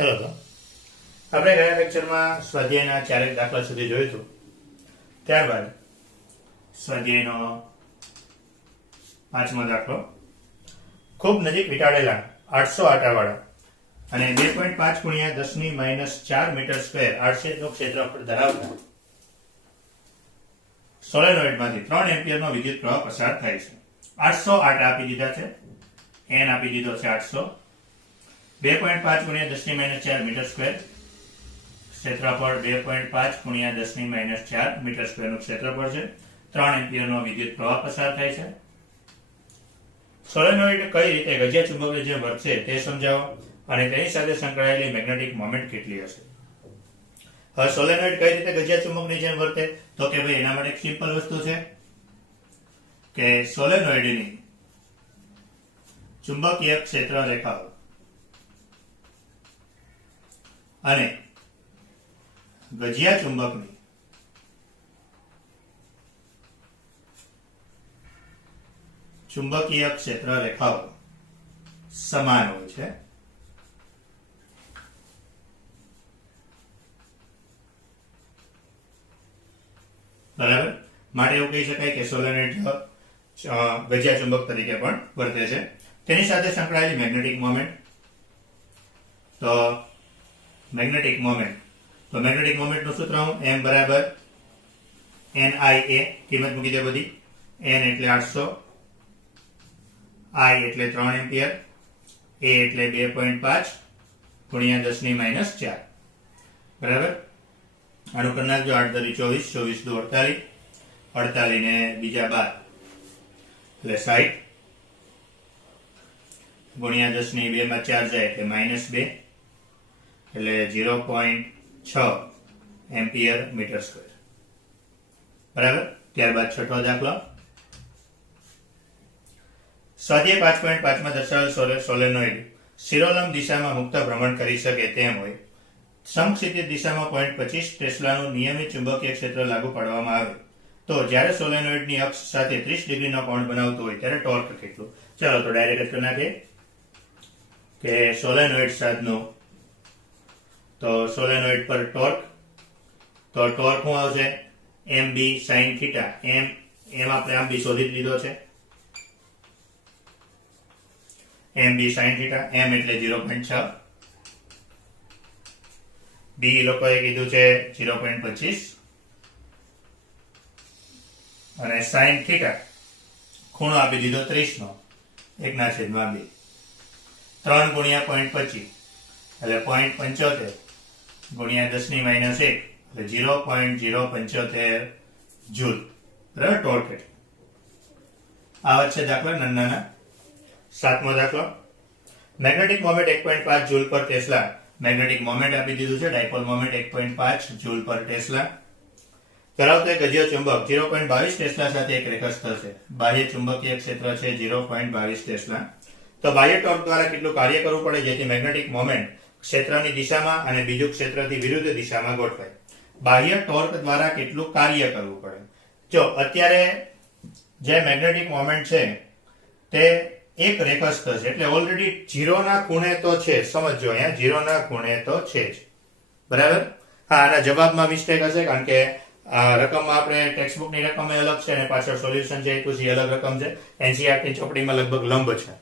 चलो तो આપણે ગયા લેક્ચરમાં સ્વાધ્યાયના ચારેક દાખલા સુધી જોયું હતું. ત્યારબાદ સ્વાધ્યાયનો પાંચમો દાખલો, ખૂબ નજીક વીંટાળેલા 800 આટાવાળા અને 2.5 ગુણ્યા 10⁻⁴ મીટર સ્ક્વેર આડછેદનું ક્ષેત્રફળ ધરાવતા સોલેનોઇડમાંથી 3 એમ્પિયરનો વિદ્યુત પ્રવાહ પસાર થાય છે. 800 આટા આપી દીધા છે, n આપી દીધો છે 800, 2.5 ગુણ્યા 10⁻⁴ મીટર સ્ક્વેર ક્ષેત્રફળ 2.5 ગુણ્યા 10⁻⁴ મીટર સ્ક્વેરનું ક્ષેત્રફળ છે. 3 એમ્પિયરનો વિદ્યુત પ્રવાહ પસાર થાય છે. સોલેનોઇડ કઈ રીતે ગજિયા ચુંબકની જેમ વર્તશે તે સમજાવો અને તેની સાથે સંકળાયેલી મેગ્નેટિક મોમેન્ટ કેટલી હશે. હવે સોલેનોઇડ કઈ રીતે ગજિયા ચુંબકની જેમ વર્તે, તો કે ભાઈ એના માટે એક સિમ્પલ વસ્તુ છે કે સોલેનોઇડની ચુંબકીય ક્ષેત્ર રેખાઓ અને ગજિયા ચુંબકની ચુંબકીય ક્ષેત્ર રેખાઓ સમાન હોય છે. બરાબર, માટે એવું કહી શકાય કે સોલેનોઇડ ગજિયા ચુંબક તરીકે પણ વર્તે છે. તેની સાથે સંકળાયેલી મેગ્નેટિક મોમેન્ટ, તો મેગ્નેટિક મોમેન્ટનું સૂત્ર હું m બરાબર NIA, કિંમત મૂકી દે બધી. n એટલે 800, I એટલે 3 એમ્પિયર, a એટલે 2.5 ગુણ્યા 10⁻⁴. બરાબર, આનું કરી નાખજો. 8 × 24, 24 × 2 48, 48 ને બીજા 12 એટલે 60 ગુણ્યા 10⁻²માં 4 જાય એટલે -2 એટલે 0.6 એમ્પિયર મીટર સ્ક્વેર. બરાબર, ત્યારબાદ છઠ્ઠો દાખલો, સ્વાધ્યાય 5.5 માં દર્શાવેલ સોલેનોઇડ શિરોલંબ દિશામાં મુક્ત ભ્રમણ કરી શકે તેમ હોય. સમક્ષિતિજ દિશામાં 0.25 ટેસ્લાનું નિયમિત ચુંબકીય ક્ષેત્ર લાગુ પાડવામાં આવે તો જ્યારે સોલેનોઇડની અક્ષ સાથે 30 ડિગ્રીનો કોણ બનાવતું હોય ત્યારે ટોર્ક કેટલું. ચાલો તો ડાયરેક્ટ કરી નાખીએ કે સોલેનોઇડ સાધનો, તો સોલેનોઇડ પર ટોર્ક, તો ટોર્ક શું આવશે? mb sin θ. m આપણે આમ બી શોધી લીધો છે, mb sin θ. m એટલે 0.6, b લોકોએ કીધું છે 0.25 અને sin θ ખૂણો આપી દીધો 30 નો 1/2. 3 ગુણ્યા 0.25 એટલે 0.75 ગુણ્યા 10⁻⁴ એટલે 0.075 જૂલ. બરાબર, ટોર્ક. આ વચ્ચે દાખલા નાના. સાતમો દાખલો, મેગ્નેટિક મોમેન્ટ 1.5 જૂલ પર ટેસ્લા. મેગ્નેટિક મોમેન્ટ આપી દીધું છે, ડાયપોલ મોમેન્ટ 1.5 જૂલ પર ટેસ્લા ધરાવતો એક ગજિયો ચુંબક 0.22 ટેસ્લા સાથે એક રેખાસ્થ છે. બાહ્ય ચુંબકીય ક્ષેત્ર છે 0.22 ટેસ્લા. તો બાહ્ય ટોર્ક દ્વારા કેટલું કાર્ય કરવું પડે જેથી મેગ્નેટિક મોમેન્ટ ક્ષેત્રની દિશામાં અને બીજું ક્ષેત્રથી વિરુદ્ધ દિશામાં ગોઠવાય. બાહ્ય ટોર્ક દ્વારા કેટલું કાર્ય કરવું પડે? જો અત્યારે જે મેગ્નેટિક મોમેન્ટ છે તે એક રેખાસ્થ છે એટલે ઓલરેડી 0 ના ખૂણે તો છે. સમજો, અહીંયા 0 ના ખૂણે તો છે જ. બરાબર. હા, આના જવાબમાં મિસ્ટેક હશે કારણ કે રકમમાં આપણે ટેક્સ્ટબુકની રકમ અલગ છે અને પાછળ સોલ્યુશન છે એ અલગ રકમ છે. એનસીઈઆરટી ચોપડીમાં લગભગ લંબ છે,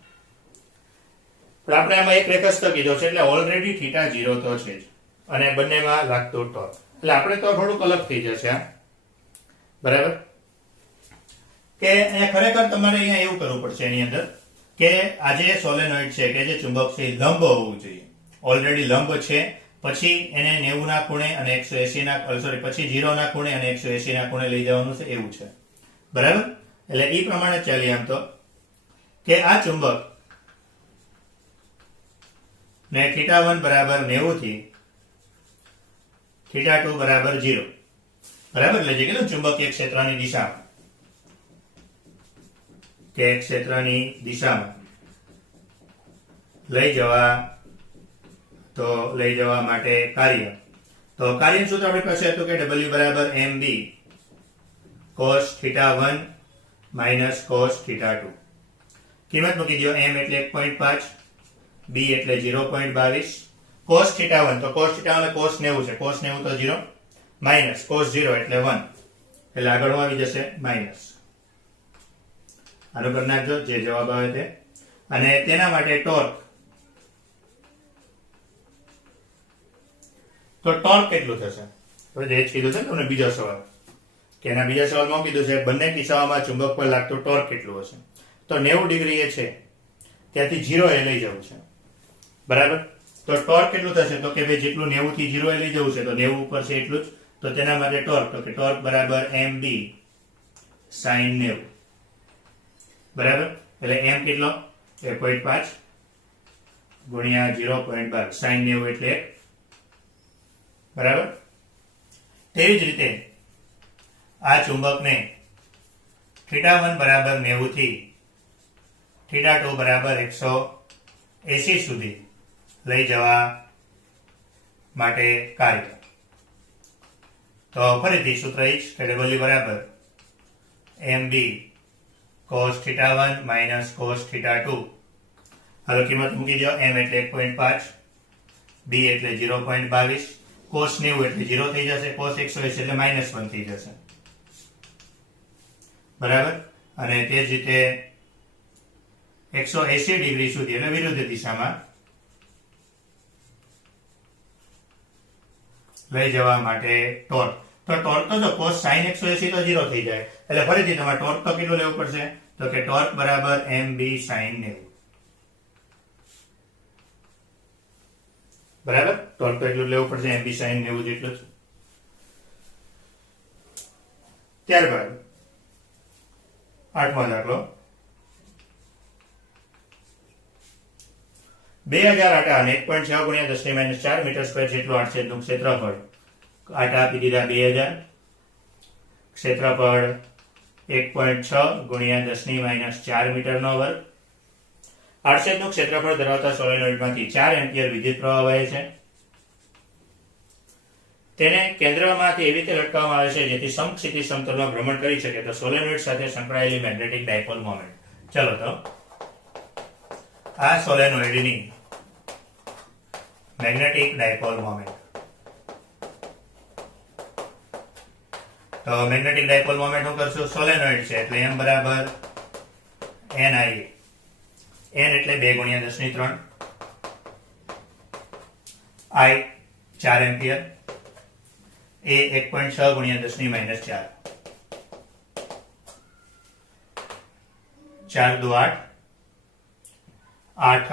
પણ આપણે આમાં એક રેખાસ્થ કીધો છે એટલે ઓલરેડી θ 0 તો છે જ અને બંનેમાં લાગતું ટોર્ક એટલે આપણે તો થોડુંક અલગ થઈ જશે. બરાબર, કે અહીંયા ખરેખર તમારે અહીંયા એવું કરવું પડશે એની અંદર કે આ જે સોલેનોઇડ છે કે જે ચુંબક છે લંબ હોવું જોઈએ. ઓલરેડી લંબ છે, પછી એને 90 ના ખૂણે અને 180 ના પછી 0 ના ખૂણે અને 180 ના ખૂણે લઈ જવાનું છે, એવું છે. બરાબર, એટલે એ પ્રમાણે ચાલીએ આમ તો કે આ ચુંબક ને θ1 બરાબર 90 થી θ2 બરાબર 0. બરાબર, એટલે જે કીધું ચુંબકીય ક્ષેત્રની દિશામાં કે ક્ષેત્રની દિશામાં લઈ જવા માટે કાર્ય, તો કાર્યનું સૂત્ર આપણી પાસે હતું કે W બરાબર mb cos θ1 - cos θ2. કિંમત મૂકી દો. m એટલે 1.5, b એટલે 0.22 cos theta 1 તો cos theta 1 cos 90 છે, cos 90 તો 0 માઈનસ cos 0 એટલે 1 એટલે આગળ આવી જશે માઈનસ. આનો કરી નાખજો જે જવાબ આવે તે. અને તેના માટે ટોર્ક, તો ટોર્ક કેટલું થશે? તો જે કીધું છે તમને બીજો સવાલ કે એના બીજા સવાલમાં કીધું છે બંને કિસ્સાઓમાં ચુંબક પર લાગતું ટોર્ક કેટલું હશે? તો 90 ડિગ્રી એ છે ત્યાંથી 0 એ લઈ જવું છે, બરાબર? તો ટોર્ક કેટલું થશે? તો કે ભાઈ જેટલું 90 થી 0 એ લઈ જવું છે તો 90 ઉપર છે એટલું જ. તો તેના માટે ટોર્ક, તો કે ટોર્ક બરાબર mb sin 90, બરાબર? એટલે m કેટલો? 1.5 ગુણ્યા 0.12 sin 90 એટલે 1, બરાબર? તેવી જ રીતે આ ચુંબકને θ1 બરાબર 90 થી θ2 બરાબર 180 સુધી લઈ જવા માટે કાર્ય. તો ફરીથી સૂત્ર એ જ કે W બરાબર mb cos θ1 માઇનસ cos θ2. હવે કિંમત મૂકી દો. m એટલે 1.5, b એટલે 0.22, cos 90 એટલે 0 થઈ જશે, cos 180 એટલે -1 થઈ જશે, બરાબર? અને તે જ રીતે 180 ડિગ્રી સુધી એટલે વિરુદ્ધ દિશામાં લઈ જવા માટે ટોર્ક. તો ટોર્ક તો જો cos sin 180 તો 0 થઈ જાય એટલે ફરીથી તમારે ટોર્ક તો કેટલું લેવું પડશે? તો કે ટોર્ક બરાબર mb sin 90, બરાબર? ટોર્ક તો એટલું લેવું પડશે mb sin 90 જેટલું જ. ત્યારબાદ 8મો દાખલો. 2000 આટા અને 1.6 ગુણ્યા 10 - 4 મીટર સ્ક્વેર જેટલું આડછેદનું ક્ષેત્રફળ. આટા આપી દીધા 2000, ક્ષેત્રફળ 1.6 ગુણ્યા 10 - 4 મીટરનો વર્ગ. આડછેદનું ક્ષેત્રફળ ધરાવતા સોલેનોઇડમાંથી 4 એમ્પિયર વિદ્યુત પ્રવાહ વહે છે. તેને કેન્દ્રમાંથી એવી રીતે લટકાવવામાં આવે છે જેથી સમક્ષિતિજ સમતલમાં ભ્રમણ કરી શકે. તો સોલેનોઇડ સાથે સંકળાયેલી મેગ્નેટિક ડાયપોલ મોમેન્ટ. ચલો તો આ સોલેનોઇડની મેગ્નેટિક ડાયપોલ મોમેન્ટ. તો મેગ્નેટિક ડાયપોલ મોમેન્ટ શું કરશું? સોલેનોઇડ છે એટલે m બરાબર ni, n એટલે 2 ગુણ્યા 10 - 3, i 4 એમ્પિયર, a 1.6 ગુણ્યા 10 - 4, 4 દુ 8, 8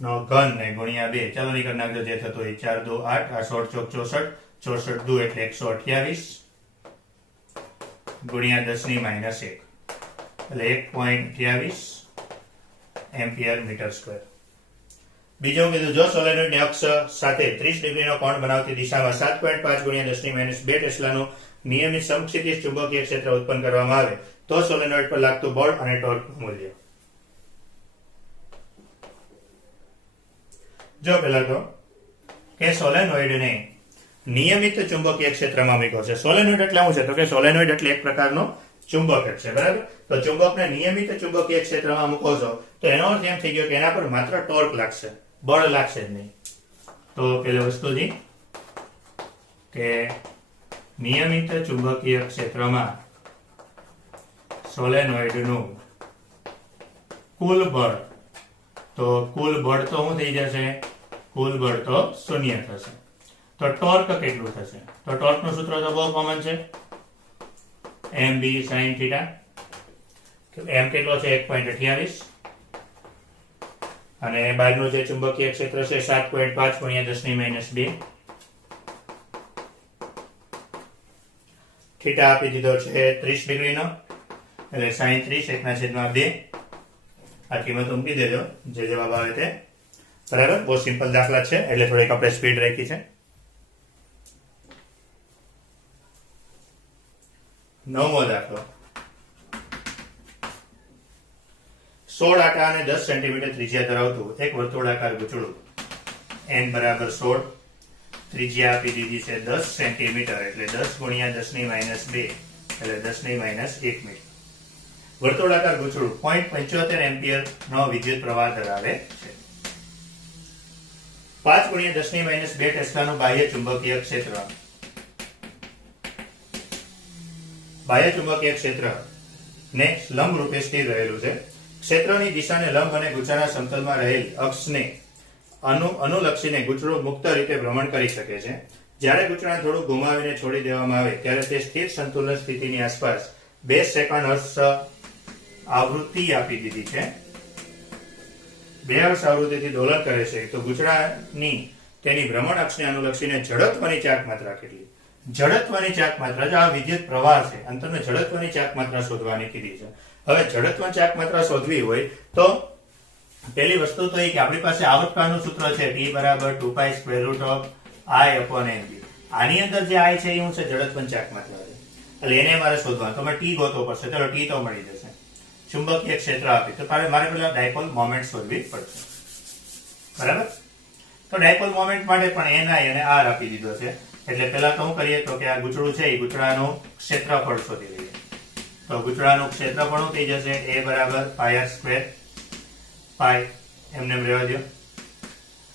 નો ઘન ને ગુણ્યા 2, ચાલો ની કરી નાખજો જે થતું હોય. 4 દુ 8, 16 ચોક 64, 64 દુ એટલે 128 ગુણ્યા 10 - 1 એટલે 1.28 એમ્પિયર મીટર સ્ક્વેર. બીજું કીધું જો સોલેનોઇડની અક્ષ સાથે 30 ડિગ્રીનો કોણ બનાવતી દિશામાં 7.5 ગુણ્યા 10 - 2 ટેસ્લાનું નિયમિત સમક્ષિતિજ ચુંબકીય ક્ષેત્ર ઉત્પન્ન કરવામાં આવે તો સોલેનોઇડ પર લાગતું બળ અને ટોર્કનું મૂલ્ય. જો પહેલા તો કે સોલેનોઇડને નિયમિત ચુંબકીય ક્ષેત્રમાં મૂક્યો છે. સોલેનોઇડ એટલે શું છે? તો કે સોલેનોઇડ એટલે એક પ્રકારનો ચુંબક છે, બરાબર? તો ચુંબકને નિયમિત ચુંબકીય ક્ષેત્રમાં મૂકો છો તો એનો અર્થ એમ થઈ ગયો કે એના પર માત્ર ટોર્ક લાગશે, બળ લાગશે જ નહીં. તો પેલી વસ્તુ છે કે નિયમિત ચુંબકીય ક્ષેત્રમાં સોલેનોઇડનું કુલ બળ, તો કુલ બળ તો શું થઈ જશે? કુલ બળ તો 0 થશે. તો ટોર્ક કેટલું થશે? તો ટોર્કનું સૂત્ર તો બહુ કોમન છે, mb sin θ. m કેટલો છે? 1.28 અને બહારનું જે ચુંબકીય ક્ષેત્ર છે 7.5 ગુણ્યા 10 - 2. થીટા આપી દીધો છે 30 ડિગ્રીનો એટલે sin 30 1/2. આ કિંમત મૂકી દેજો જે જવાબ આવે તે, બરાબર? બહુ સિમ્પલ દાખલા છે એટલે થોડીક આપણે સ્પીડ રાખી છે. 9મો દાખલો. 16 આટા અને 10 સેન્ટીમીટર ત્રિજ્યા ધરાવતું એક વર્તુળાકાર ગૂંચળું n બરાબર 16, ત્રિજ્યા આપી દીધી છે 10 સેન્ટીમીટર એટલે 10 ગુણ્યા 10 - 2 એટલે 10 - 1 મીટર. વર્તુળાકાર ગૂંચળું 0.75 એમ્પિયર નો વિદ્યુત પ્રવાહ ધરાવે છે. 5 ગુણ્યા 10 ની -2 ટેસ્લાનું બાહ્ય ચુંબકીય ક્ષેત્ર. બાહ્ય ચુંબકીય ક્ષેત્ર ને લંબ રૂપે સ્થિર રહેલું છે. ક્ષેત્રની દિશાને લંબ અને ગુચ્છાના સમતલમાં રહેલ અક્ષને અનુલક્ષીને ગુચડું મુક્ત રીતે ભ્રમણ કરી શકે છે. જ્યારે ગુચડાને થોડું ઘુમાવીને છોડી દેવામાં આવે ત્યારે તે સ્થિર સંતુલન સ્થિતિની આસપાસ 2 સેકન્ડ હર્ટ્ઝ આવૃત્તિ આપી દીધી છે. 2 હર્ટ્ઝ આવૃત્તિથી દોલન કરે છે. તો ગુચડાની તેની ભ્રમણ અક્ષને અનુલક્ષીને જડત્વની ચાક માત્રા કેટલી? જડત્વની ચાક માત્રા, જો આ વિદ્યુત પ્રવાહ છે અને તમને જડત્વની ચાક માત્રા શોધવાની કીધી છે. હવે જડત્વની ચાક માત્રા શોધવી હોય તો પહેલી વસ્તુ તો એ કે આપણી પાસે આવર્તકાળનું સૂત્ર છે T બરાબર 2 pi square root of I upon NB. આની અંદર જે I છે એ શું છે? જડત્વની ચાક માત્રા છે. એટલે એને મારે શોધવાનું. તમારે T ગોતવો પડશે. ચલો T તો મળી જશે. ચુંબકીય ક્ષેત્ર આપી તો મારે પેલા ડાયપોલ મોમેન્ટ શોધવી પડશે. બરાબર? તો ડાયપોલ મોમેન્ટ માટે પણ NI અને R આપી દીધો છે. એટલે પહેલા તો શું કરીએ તો કે આ ગુચડું છે એ ગુચડાનું ક્ષેત્રફળ શોધી લઈએ. તો ગુચડાનું ક્ષેત્રફળ શું થઈ જશે? A બરાબર પાઈ R સ્ક્વેર પાઈ એમને રહેવા દો.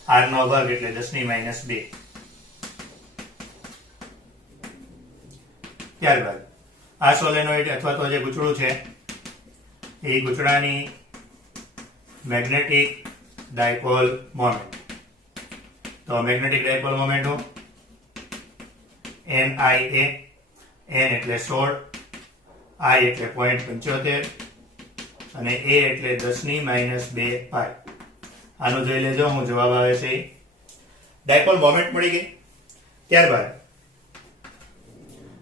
R નો વર્ગ એટલે 10 ની -2. ત્યારબાદ આ સોલેનોઇડ અથવા તો જે ગુચડું છે એ ગુચડાની મેગ્નેટિક ડાયપોલ મોમેન્ટ. તો મેગ્નેટિક ડાયપોલ મોમેન્ટ હું NIA, N એટલે 16, I એટલે 0.75 અને A એટલે 10 ની -2 પાઈ. આનું જોઈ લેજો હું જવાબ આવે છે ડાયપોલ મોમેન્ટ મળી ગઈ. ત્યારબાદ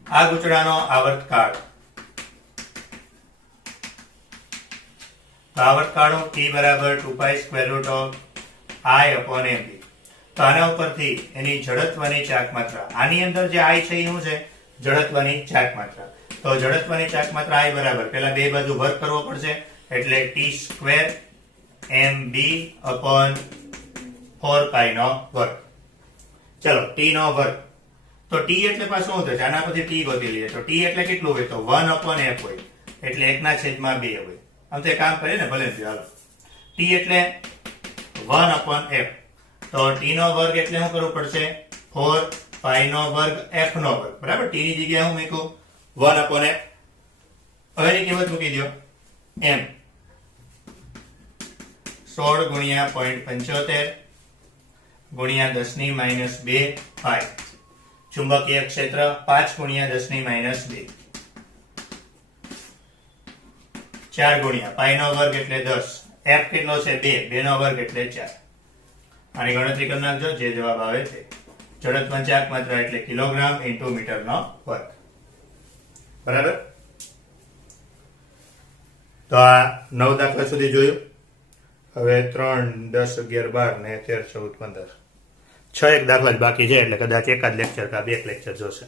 આ ગુચડાનો આવર્તકાળ. તો આવર્તકાળ T બરાબર 2 pi square root of I upon MB. તો આના ઉપરથી એની જડત્વની ચાક માત્રા. આની અંદર જે I છે એ શું છે? જડત્વની ચાક માત્રા. તો જડત્વની ચાક માત્રા I બરાબર પહેલા બે બાજુ વર્ગ કરવો પડશે એટલે T સ્ક્વેર MB upon 4 પાઈ નો વર્ગ. ચલો T નો વર્ગ. તો T એટલે પાછું શું થશે? આના પછી T ગોતી લઈએ. તો T એટલે કેટલું હોય? તો 1 upon F હોય. એટલે 1/2 હોય. આમ તો કામ કરીએ ને ભલે ચાલો. T એટલે 1 upon F. તો T નો વર્ગ એટલે શું કરવું પડશે? 4 પાઈ નો વર્ગ F નો વર્ગ. બરાબર? T ની જગ્યાએ હું મૂકું 1 upon F. હવે એની કિંમત મૂકી દો M 16 ગુણ્યા 0.75 ગુણ્યા 10 ની -2 પાઈ. ચુંબકીય ક્ષેત્ર 5 ગુણ્યા 10 ની -2. 4 ગુણ્યા પાઈ નો વર્ગ એટલે 10. F કેટલો છે? 2. 2 નો વર્ગ એટલે 4. આની ગણતરી કરી નાખજો જે જવાબ આવે તે. જડત્વની ચાક માત્રા એટલે કિલોગ્રામ ઇન્ટુ મીટર નો વર્ગ. બરાબર? તો આ 9 દાખલા સુધી જોયું. હવે 3, 10, 11, 12 ને 13, 14, 15 6 એક દાખલા જ બાકી છે એટલે કદાચ એકાદ લેક્ચર કા 2 લેક્ચર જોશે.